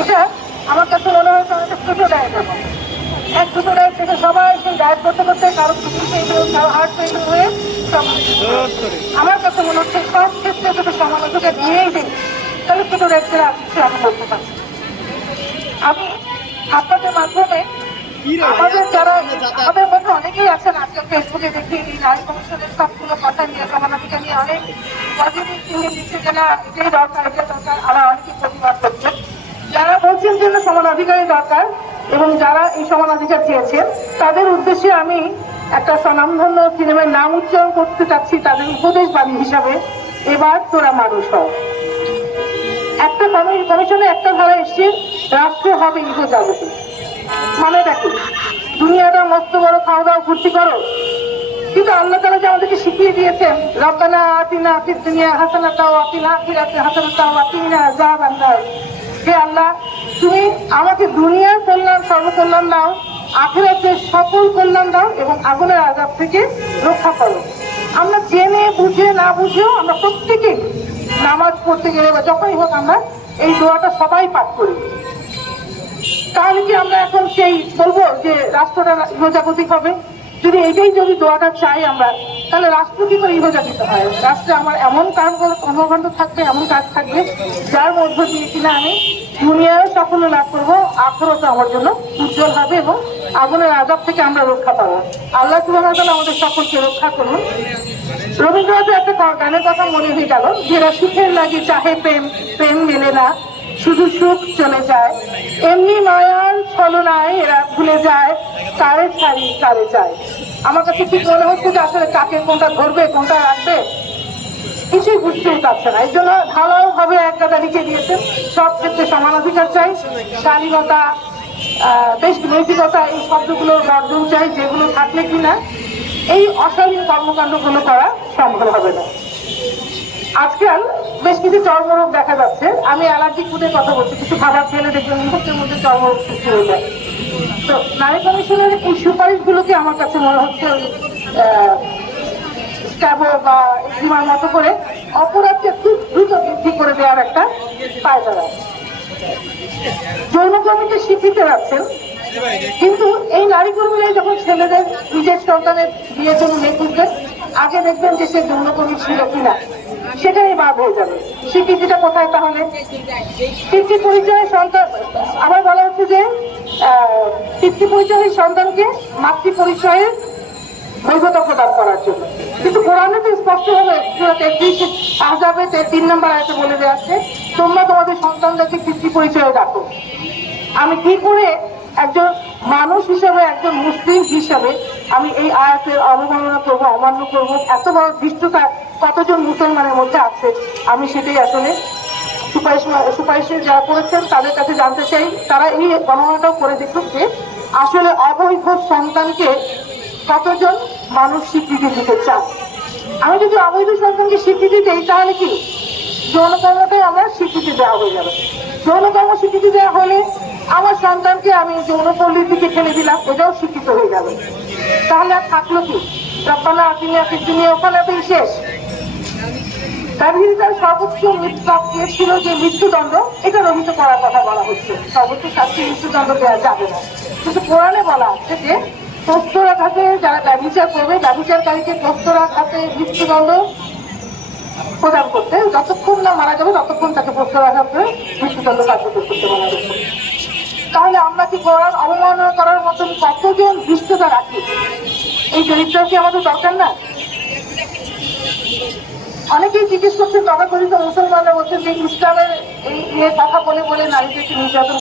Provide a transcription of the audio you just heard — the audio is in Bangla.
এটা আমার কাছে মনে হয়েছে অনেকটা ছোটো ডায়েট আমার এক দুটো ডায়েট থেকে সবাই সেই ডায়েট করতে করতে কারও ফেল কারও হার্ট ফেল হয়ে আমার কাছে মনে হচ্ছে সব ক্ষেত্রে যদি সমালোচনা দিয়েই দিই তাহলে ছোটো ডায়েট করে আর কিছু আমি করতে পারছি। আমি আপনাদের মাধ্যমে আমাদের যারা আমাদের মধ্যে অনেকেই আছেন আজকে ফেসবুকে দেখি এই নারী কমিশনের সবগুলো কথা নিয়ে সমালোচনা নিয়ে অনেক পজিটিভ দিচ্ছে যে না এটাই দরকার এটা দরকার আবার অনেকে প্রতিবাদ করছে যারা বলছেন যে সমান অধিকারই দরকার এবং যারা এই সমান অধিকার চেয়েছেন, তাদের উদ্দেশ্যে আমি একটা স্বনামধন্য সিনেমার নাম উচ্চারণ করতে চাচ্ছি, তাদের উপদেশবাণী হিসাবে। এবার তোরা মানুষ হও। একটা কমি- কমিশনে একটা ধারা এসছে, রাষ্ট্র হবে ইগো জাগতে। মানেটা কি? দুনিয়াটা মস্ত বড় খাওয়া দাওয়া ফুর্তি করো। কিন্তু আল্লাহ তালা যে আমাদেরকে শিখিয়ে দিয়েছেন, রব্বানা আতিনা ফিদ দুনিয়া হাসানাতাও আতিনা আখিরাতে হাসানাতাও আতিনা যা বান্দার হে আল্লাহ, তুমি আমাকে দুনিয়ার কল্যাণ, সর্বকল্যাণ দাও আখিরাতের সকল কল্যাণ দাও এবং আগুনের আজাব থেকে রক্ষা করো। আমরা জেনে বুঝে না বুঝেও আমরা প্রত্যেকে নামাজ পড়তে গেলে বা যখনই হোক আমরা এই দোয়াটা সবাই পাঠ করি। তাহলে কি আমরা এখন সেই বলব যে রাষ্ট্রটা ইহজাগতিক হবে? যদি এটাই যদি দোয়াটা চাই আমরা, তাহলে রাষ্ট্র কি করে ইহজাগতিক হয়? রাষ্ট্রে আমার এমন কাজ কর্মকাণ্ড থাকবে, এমন কাজ থাকবে, যার মধ্য দিয়ে কিনা আমি দুনিয়ায় সাফল্য লাভ করব আখরত আমার জন্য উজ্জ্বল হবে এবং আগুনের আজাব থেকে আমরা রক্ষা পাবো। আল্লাহ সুবাহ আমাদের সকলকে রক্ষা করুন। রবীন্দ্রনাথের একটা গানের কথা মনে হয়ে গেল যেরা সুখের লাগে চাহে প্রেম প্রেম মেলে না, শুধু সুখ চলে যায়। এমনি মায়ার ছলনায় এরা ভুলে যায়, কারে ছাড়ি, কারে যায়। আমার কাছে ঠিক মনে হচ্ছে যে আসলে কাকে কোনটা ধরবে, কোনটা রাখবে কিছুই বুঝতেই পারছে না। এই জন্য ঢালাও ভাবে এক গাদা লিখে দিয়েছেন সব ক্ষেত্রে সমান অধিকার চাই। আহ, বেশ নৈতিকতা এই শব্দগুলোর বর্জন চাই যেগুলো থাকলে কিনা এই অশালীন কর্মকাণ্ডগুলো করা সম্ভব হবে না। আজকাল বেশ কিছু চর্মরোগ দেখা যাচ্ছে। আমি অ্যালার্জিক ফুডের কথা বলছি। কিছু খাবার খেলে দেখবেন মুহূর্তের মধ্যে চর্মরোগ সৃষ্টি হয়ে যায়। তো নারী কমিশনের এই সুপারিশগুলোকে আমার কাছে মনে হচ্ছে স্ক্যাবো বা এক্সিমার মতো করে অপরাধকে খুব দ্রুত বৃদ্ধি করে দেওয়ার একটা পায়তারা যৌনকর্মীকে স্বীকৃতি রাখছেন, কিন্তু এই নারী কর্মীরা যখন ছেলেদের নিজের সন্তানের বিয়ের জন্য মেয়ে আগে দেখবেন যে সে যৌনকর্মী ছিল কিনা সেটাই বাদ হয়ে যাবে। স্বীকৃতিটা কোথায় তাহলে? পিতৃ পরিচয়ের সন্তান, আবার বলা হচ্ছে যে পিতৃ পরিচয়ের সন্তানকে মাতৃ পরিচয়ের বৈধতা প্রদান করার জন্য। কিন্তু কোরআনে তো স্পষ্ট ভাবে তেত্রিশ আজাবে তিন নম্বর আয়তে বলে দেওয়া তোমরা তোমাদের সন্তানদেরকে পিতৃ পরিচয় রাখো আমি কি করে একজন মানুষ হিসেবে, একজন মুসলিম হিসেবে আমি এই আয়াতের অবমাননা করব, অমান্য করব, এত বড় ধৃষ্টতা কতজন মুসলমানের মধ্যে আছে, আমি সেটাই আসলে সুপারিশ সুপারিশে যারা করেছেন তাদের কাছে জানতে চাই। তারা এই গণনাটাও করে দেখুন যে আসলে অবৈধ সন্তানকে কতজন মানুষ স্বীকৃতি দিতে চান আমি যদি অবৈধ সন্তানকে স্বীকৃতি দিই, তাহলে কি? যৌনকর্মটাই আমার স্বীকৃতি দেওয়া হয়ে যাবে। যৌনকর্ম স্বীকৃতি দেওয়া হলে আমার সন্তানকে আমি যৌনপল্লীর দিকে ঠেলে দিলাম, এটাও স্বীকৃত হয়ে যাবে। তাহলে আর থাকল কি? রব্বানা আকিনি আকিনি ওখানে তো শেষ। তার বিরুদ্ধে সর্বোচ্চ মৃত্যু ছিল যে মৃত্যুদণ্ড, এটা রহিত করার কথা বলা হচ্ছে। সর্বোচ্চ শাস্তি মৃত্যুদণ্ড দেওয়া যাবে না। কিন্তু কোরআনে বলা আছে যে পোস্তরা খাতে যারা ব্যবচার করবে ব্যবচারকারীকে পোস্তরা খাতে মৃত্যুদণ্ড প্রদান করতে, যতক্ষণ না মারা যাবে, ততক্ষণ তাকে পোস্তরা খাতে মৃত্যুদণ্ড কার্যকর করতে হচ্ছে তাহলে আমরা কি কোরআন অবমাননা করার মতন কতজন দুষ্টতা রাখি? এই চরিত্র কি আমাদের দরকার না? অনেকেই জিজ্ঞেস করছেন তথাকথিত মুসলমানরা বলছেন যে ইসলামের এই নিয়ে কথা বলে বলে নারীদেরকে নির্যাতন